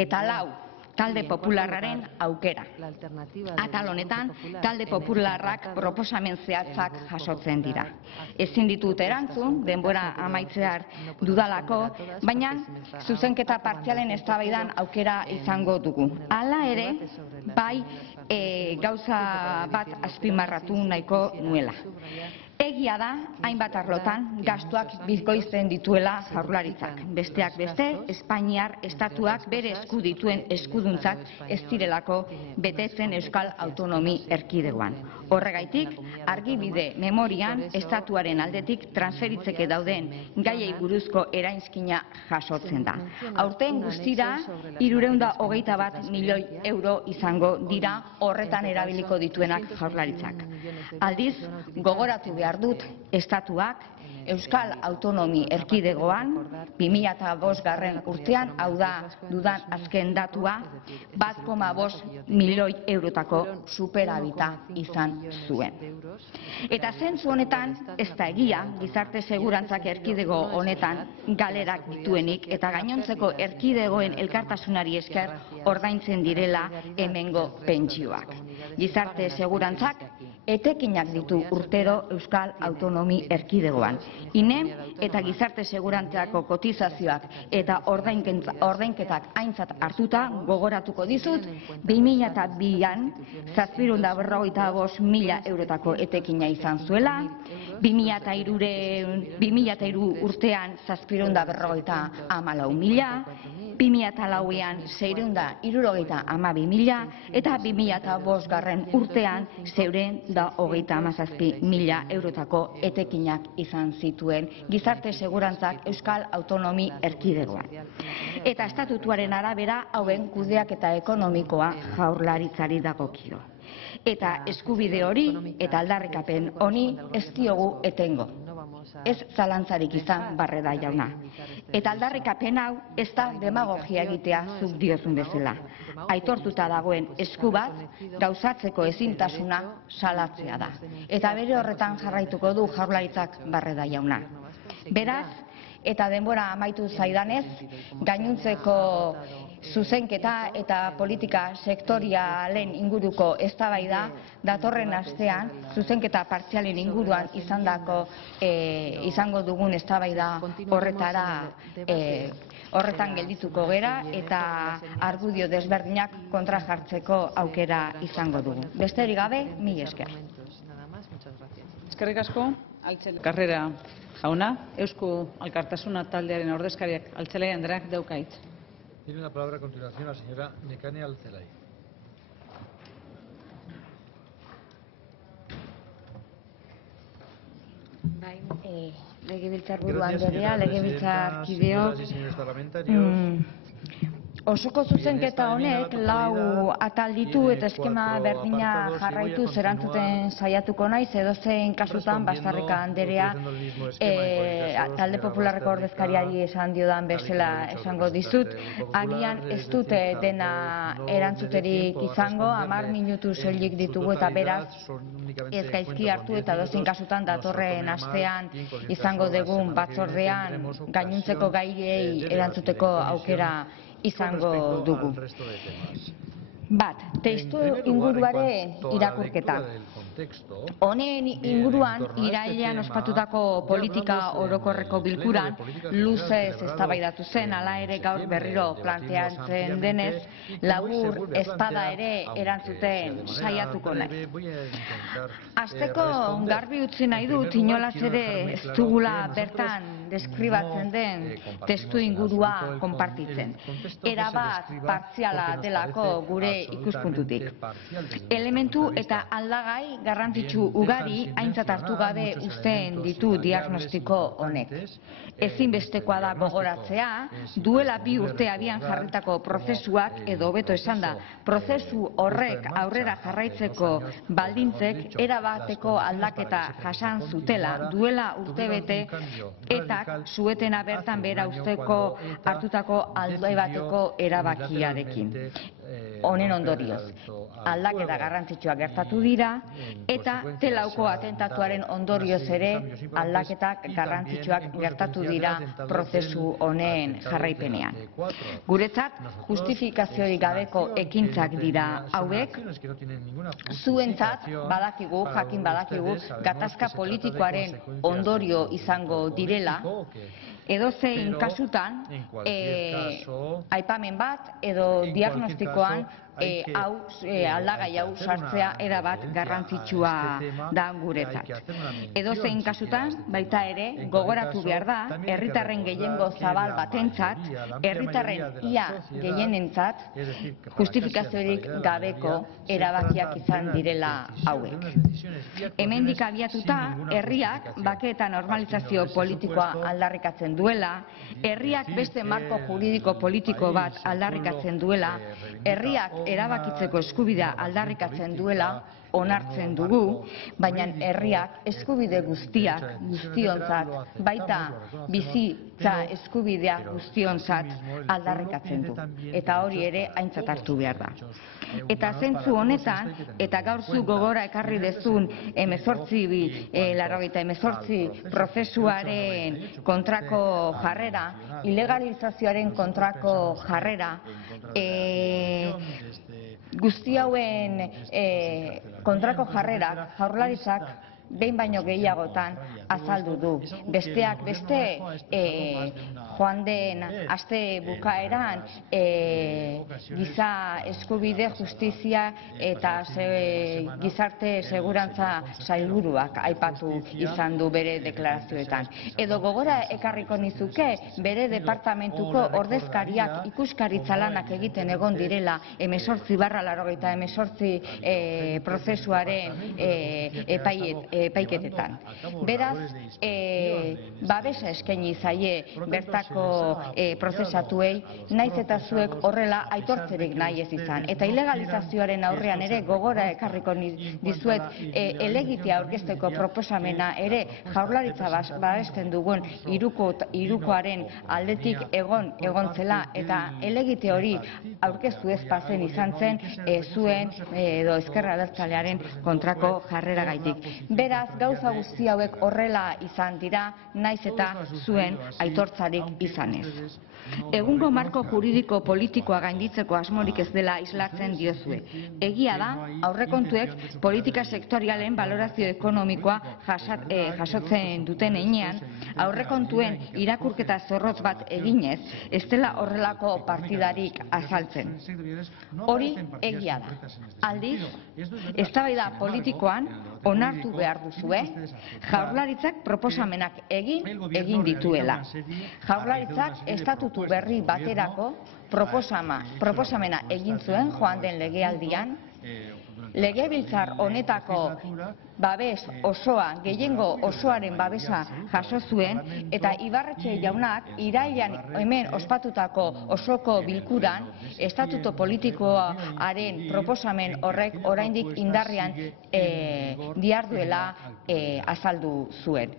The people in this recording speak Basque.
Eta 4. Talde popularraren aukera. Atal honetan, talde popularrak proposamen zehatzak jasotzen dira. Ezin ditut erantzun, denbora amaitzear dudalako, baina zuzenketa partzialen eztabaidan aukera izango dugu. Hala ere, bai gauza bat azpimarratu nahiko nuela. Egia da, hainbat arlotan, gastuak bikoizten dituela Jaurlaritzak. Besteak beste, Espainiar estatuak bere esku dituen eskuduntzak ez direlako betetzen Euskal Autonomi Erkidegoan. Horregaitik, argibide memorian estatuaren aldetik transferitzeke dauden gaiei buruzko erainskina jasotzen da. Aurten guztira, 321 milioi euro izango dira horretan erabiliko dituenak Jaurlaritzak. Aldiz, gogoratu behar dut estatuak Euskal Autonomi Erkidegoan 2005 urtean, hau da dudan azken datua, 1,5 milioi eurotako superabita izan zuen. Eta zentzu honetan, ez da egia, gizarte segurantzak erkidego honetan galerak dituenik eta gainontzeko erkidegoen elkartasunari esker ordaintzen direla hemengo pentsioak. Gizarte segurantzak etekinak ditu urtero Euskal Autonomi Erkidegoan. INE eta gizarte segurantzako kotizazioak eta ordainketak aintzat hartuta gogoratuko dizut 2002an 755.000 eurotako etekina izan zuela, 2003 urtean 754.000, 2004an 672.000 eta 2005 urtean 637.000 eurotako etekinak izan zituen gizarte segurantzak Euskal Autonomi Erkidegoan. Eta estatutuaren arabera hauen kudeaketa ekonomikoa Jaurlaritzari dagokio. Eta eskubide hori eta aldarrikapen honi ez diogu etengo. Ez zalantzarik izan Barreda jauna. Eta aldarrikapen hau ez da demagogia egitea zuk diozun bezala. Aitortuta dagoen esku bat gauzatzeko ezintasuna salatzea da. Eta bere horretan jarraituko du Jaurlaritzak Barreda jauna. Beraz, eta denbora amaitu zaidanez, gainontzeko zuzenketa eta politika sektorialen inguruko eztabaida datorren astean zuzenketa partzialen inguruan izango dugun eztabaida horretan geldituko gera eta argudio desberdinak kontra jartzeko aukera izango dugu. Besterik gabe, mila esker. Eskerrik asko, Carrera jauna, Eusko Alkartasuna taldearen ordezkariak Altzelai Andreak dauka hitza. Tiene la palabra a continuación la señora Nekane Altzelai. Legebiltzarburu Andrea, legebiltzarkideok, osoko zuzenketa honek 4 atal ditu eta eskema berdina jarraitu erantzuten saiatuko naiz edozein kasutan Bastarrika Andrea talde popularreko ordezkariari esan diodan bezala esango dizut. Agian ez dute dena erantzuterik izango, 10 minutu soilik ditugu eta beraz ez gaizki hartu eta edozein kasutan datorren astean izango dugun batzordean gainontzeko gaiei erantzuteko aukera izango dugu. Bat, testu inguruaren irakurketa. Honen inguruan, irailean ospatutako politika orokorreko bilkuran luzez eztabaidatu zen, hala ere gaur berriro planteatzen denez, labur ezpada ere erantzuten saiatuko nahi. Hasteko garbi utzi nahi dut, inolaz ere ez dugula bertan deskribatzen den testu ingurua konpartitzen. Erabat partziala delako gure ikuspuntutik. Elementu eta aldagai garrantzitsu ugari aintzat hartu gabe uzten ditu diagnostiko honek. Ezinbestekoa da gogoratzea, duela 2 urte abian jarritako prozesuak edo hobeto esanda, prozesu horrek aurrera jarraitzeko baldintzek erabateko aldaketa jasan zutela duela urtebete etak suetena bertan behera uzteko hartutako alde bateko erabakiarekin. honen ondorioz. Aldaketa garrantzitsuak gertatu dira eta Telauko atentatuaren ondorioz ere aldaketak garrantzitsuak gertatu dira prozesu honen jarraipenean. Guretzat, justifikaziorik gabeko ekintzak dira hauek, zuentzat badakigu, jakin badakigu, gatazka politikoaren ondorio izango direla, edozein kasutan aipamen bat edo diagnostikoan aldagai hau sartzea erabat garrantzitsua da guretzat. Edozein kasutan, baita ere, gogoratu behar da, herritarren gehiengo zabal batentzat, herritarren ia gehienentzat, justifikaziorik gabeko erabakiak izan direla hauek. Hemendik abiatuta, herriak bake eta normalizazio politikoa aldarrikatzen duela, herriak beste marko juridiko politiko bat aldarrikatzen duela, herriak erabakitzeko eskubidea aldarrikatzen duela onartzen dugu, baina herriak eskubide guztiak guztionzat, baita bizitza eskubidea guztionzat aldarrikatzen du. Eta hori ere aintzat hartu behar da. Eta zentzu honetan, eta gaur zu gogora ekarri dezun 1988 prozesuaren kontrako jarrera, ilegalizazioaren kontrako jarrera, guzti hauen kontrako jarrerak Jaurlaritzak behin baino gehiagotan azaldu du. Besteak beste, joan den aste bukaeran giza eskubide, justizia eta gizarte segurantza sailburuak aipatu izan du bere deklarazioetan. Edo gogora ekarriko nizuke bere departamentuko ordezkariak ikuskaritza lanak egiten egon direla 18/88 prozesuaren epaiketetan. Beraz, babesa eskaini zaie bertako prozesatuei, naiz eta zuek horrela aitortzerik nahi ez izan. Eta ilegalizazioaren aurrean ere gogora ekarriko dizuet helegitea aurkezteko proposamena ere Jaurlaritza babesten dugun hirukoaren aldetik egon zela eta helegite hori aurkeztu ez bazen izan zen zuen edo Ezker Abertzalearen kontrako jarreragaitik. Beraz, gauza guzti hauek horrela izan dira, naiz eta zuen aitortzarik izan ez. Egungo marko juridiko politikoa gainditzeko asmorik ez dela islatzen diozue. Egia da, aurrekontuek politika sektorialen balorazio ekonomikoa jasotzen duten heinean, aurrekontuen irakurketa zorrotz bat eginez, ez dela horrelako partidarik azaltzen. Hori egia da. Aldiz, eztabaida politikoan onartu behar duzue, Jaurlaritzak proposamenak egin dituela. Jaurlaritzak estatutu berri baterako proposamena egin zuen joan den legealdian, Legebiltzar honetako babes osoa, gehiengo osoaren babesa jaso zuen, eta Ibarretxe jaunak irailean hemen ospatutako osoko bilkuran estatuto politikoaren proposamen horrek oraindik indarrean diharduela azaldu zuen.